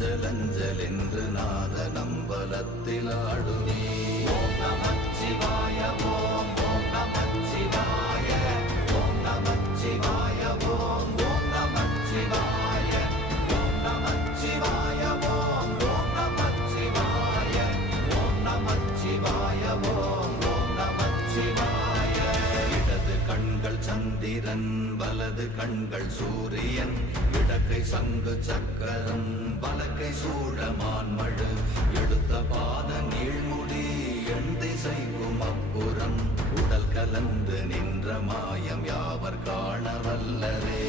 அஞ்சல் என்று நாத நம்பலத்தில் ஆடுமே. ஓம் நமச்சிவாய ஓம் ஓம் நமச்சிவாய ஓம் நமச்சிவாய ஓம் ஓம் நமச்சிவாய ஓம் நமச்சிவாய ஓம் ஓம் நமச்சிவாய ஓம் நமச்சிவாய ஓம் ஓம் நமச்சிவாய. இடது கண்கள் சந்திரன் வலது கண்கள் சூரியன் இடக்கை சங்கு சக்கரம் வலக்கை சூழமான்மழு எடுத்த பாத நீழ்முடி எண் திசைக்கும் அப்புறம் உடல் கலந்து நின்ற மாயம் யாவர் காண வல்லரே.